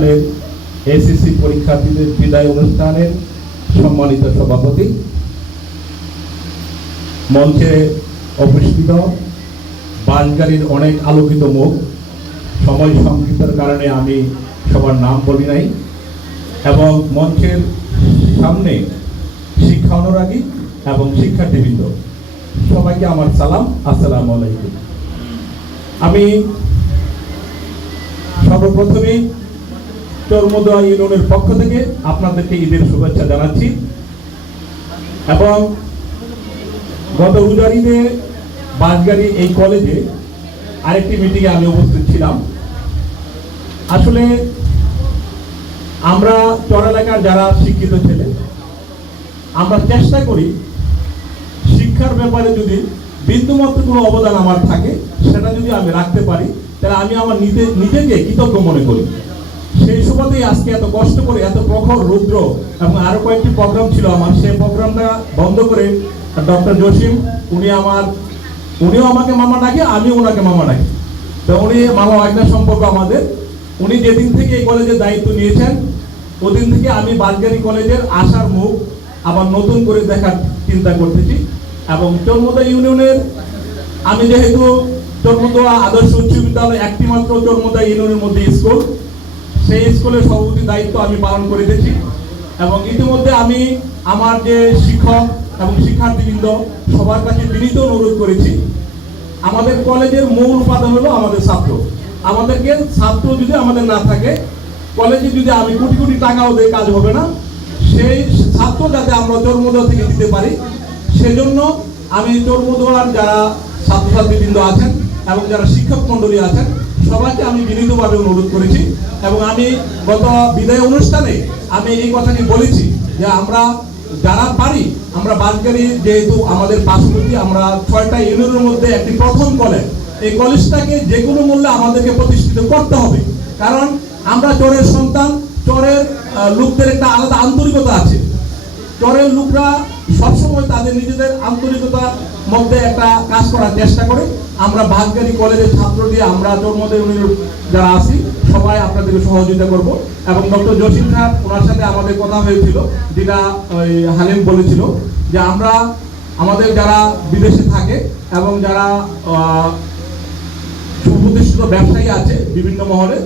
প্রতিষ্ঠানের এসএসসি পরীক্ষার্থীদের বিদায় অনুষ্ঠানের সম্মানিত সভাপতি, মঞ্চে উপস্থিত বাসগাড়ির অনেক আলোকিত মুখ, সময় সংক্ষিপ্তের কারণে আমি সবার নাম বলি নাই, এবং মঞ্চের সামনে শিক্ষা অনুরাগী এবং শিক্ষার্থীবৃন্দ, সবাইকে আমার সালাম, আসসালাম আলাইকুম। আমি সর্বপ্রথমেই চর্মদোয়া ইউনিয়নের পক্ষ থেকে আপনাদেরকে ঈদের শুভেচ্ছা জানাচ্ছি। এবং গত উজারিতে বাসগাড়ি এই কলেজে আরেকটি মিটিংয়ে আমি উপস্থিত ছিলাম। আসলে আমরা চর এলাকার যারা শিক্ষিত ছেলে, আমরা চেষ্টা করি শিক্ষার ব্যাপারে যদি বিন্দুমাত্র কোনো অবদান আমার থাকে, সেটা যদি আমি রাখতে পারি, তাহলে আমি আমার নিজে নিজেকে কৃতজ্ঞ মনে করি। সেই সুবাদেই আজকে এত কষ্ট করে, এত প্রখর রুদ্র এবং আরও কয়েকটি প্রোগ্রাম ছিল আমার। সেই প্রোগ্রামটা বন্ধ করে ডক্টর জসিম, উনি আমার, উনিও আমাকে মামা ডাকে, আমিও ওনাকে মামা ডাকি। তো উনি মামা একটা সম্পর্ক আমাদের। উনি যেদিন থেকে এই কলেজের দায়িত্ব নিয়েছেন, ওদিন থেকে আমি বালগারি কলেজের আশার মুখ আবার নতুন করে দেখার চিন্তা করতেছি এবং চর্মদা ইউনিয়নের, আমি যেহেতু চর্মদোয়া আদর্শ উচ্চ বিদ্যালয় একটি মাত্র চর্মদা ইউনিয়নের মধ্যে স্কুল সেই স্কুলের সভাপতি দায়িত্ব আমি পালন করিতেছি এবং ইতিমধ্যে আমি আমার যে শিক্ষক এবং শিক্ষার্থীবৃন্দ, সবার কাছে বিনীত অনুরোধ করেছি। আমাদের কলেজের মূল উপাদান হলো আমাদের ছাত্র। আমাদেরকে ছাত্র যদি আমাদের না থাকে, কলেজে যদি আমি কোটি কোটি টাকাও দিয়ে কাজ হবে না, সেই ছাত্র যাতে আমরা চর্মদোয়া থেকে দিতে পারি, সেজন্য আমি চর্মদোয়ার যারা ছাত্রছাত্রীবৃন্দ আছেন এবং যারা শিক্ষক মণ্ডলী আছেন সবাইকে আমি বিনীতভাবে অনুরোধ করেছি এবং আমি গত বিদায় অনুষ্ঠানে আমি এই কথাটি বলেছি যে আমরা যারা পারি, আমরা বাসগাড়ি যেহেতু আমাদের পার্শ্ববর্তী, আমরা ছয়টা ইউনিয়নের মধ্যে একটি প্রথম কলেজ এই কলেজটাকে যে কোনো মূল্যে আমাদেরকে প্রতিষ্ঠিত করতে হবে। কারণ আমরা চোরের সন্তান, চোরের লোকদের একটা আলাদা আন্তরিকতা আছে। চরের লোকরা সবসময় তাদের নিজেদের আন্তরিকতার মধ্যে একটা কাজ করার চেষ্টা করে। আমরা বাগগাড়ি কলেজের ছাত্র দিয়ে আমরা চর্মদের যারা আছি, সবাই আপনাদেরকে সহযোগিতা করব। এবং ডক্টর জসিম খান ওনার সাথে আমাদের কথা হয়েছিল, যেটা হালিম বলেছিল, যে আমরা আমাদের যারা বিদেশে থাকে এবং যারা সুপ্রতিষ্ঠিত ব্যবসায়ী আছে বিভিন্ন মহলে,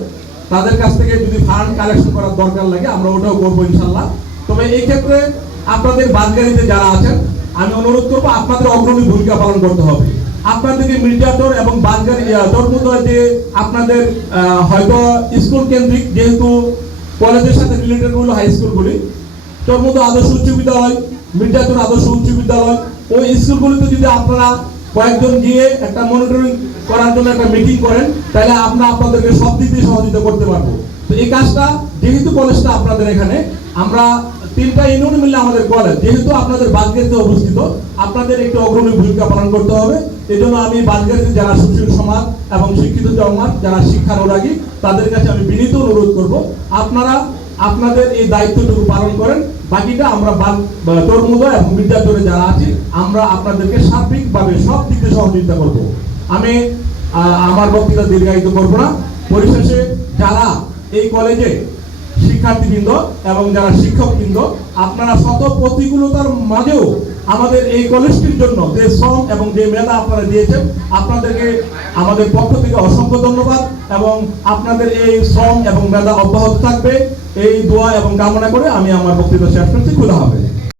তাদের কাছ থেকে যদি ফান্ড কালেকশন করার দরকার লাগে, আমরা ওটাও করব ইনশাল্লাহ। তবে এই ক্ষেত্রে আপনাদের বাদগাড়িতে যারা আছেন, আমি অনুরোধ করব আপনাদের অগ্রণী ভূমিকা পালন করতে হবে। আপনাদেরকে মির্জাচর এবং বাদগাড়ি চরমুদয় যে আপনাদের হয়তো স্কুল কেন্দ্রিক যেহেতু কলেজের সাথে রিলেটেড হলো হাই স্কুলগুলি চরমুদ আদর্শ উচ্চ বিদ্যালয় মির্জাচর আদর্শ উচ্চ বিদ্যালয়, ওই স্কুলগুলিতে যদি আপনারা কয়েকজন গিয়ে একটা মনিটরিং করার জন্য একটা মিটিং করেন, তাহলে আমরা আপনাদেরকে সব দিক দিয়ে সহযোগিতা করতে পারব। তো এই কাজটা, যেহেতু কলেজটা আপনাদের এখানে, আমরা তিনটা ইউনিয়ন মিলে আমাদের কলেজ যেহেতু আপনাদের বাদগেতে অবস্থিত, আপনাদের একটি অগ্রণী ভূমিকা পালন করতে হবে। এই জন্য আমি বাদগেতে যারা সুশীল সমাজ এবং শিক্ষিত জন্মার যারা শিক্ষার অনুরাগী, তাদের কাছে আমি বিনীত অনুরোধ করব, আপনারা আপনাদের এই দায়িত্বটুকু পালন করেন। বাকিটা আমরা তরমুদয় এবং বিদ্যাচরে যারা আছি, আমরা আপনাদেরকে সার্বিকভাবে সব দিক দিয়ে সহযোগিতা করব। আমি আমার বক্তৃতা দীর্ঘায়িত করব না। পরিশেষে যারা এই কলেজে শিক্ষার্থীবৃন্দ এবং যারা শিক্ষকবৃন্দ, আপনারা শত প্রতিকূলতার মাঝেও আমাদের এই কলেজটির জন্য যে শ্রম এবং যে মেধা আপনারা দিয়েছেন, আপনাদেরকে, আমাদের পক্ষ থেকে অসংখ্য ধন্যবাদ এবং আপনাদের এই শ্রম এবং মেধা অব্যাহত থাকবে। এই দোয়া এবং কামনা করে আমি আমার বক্তৃতা শেষ করছি। খোলা হবে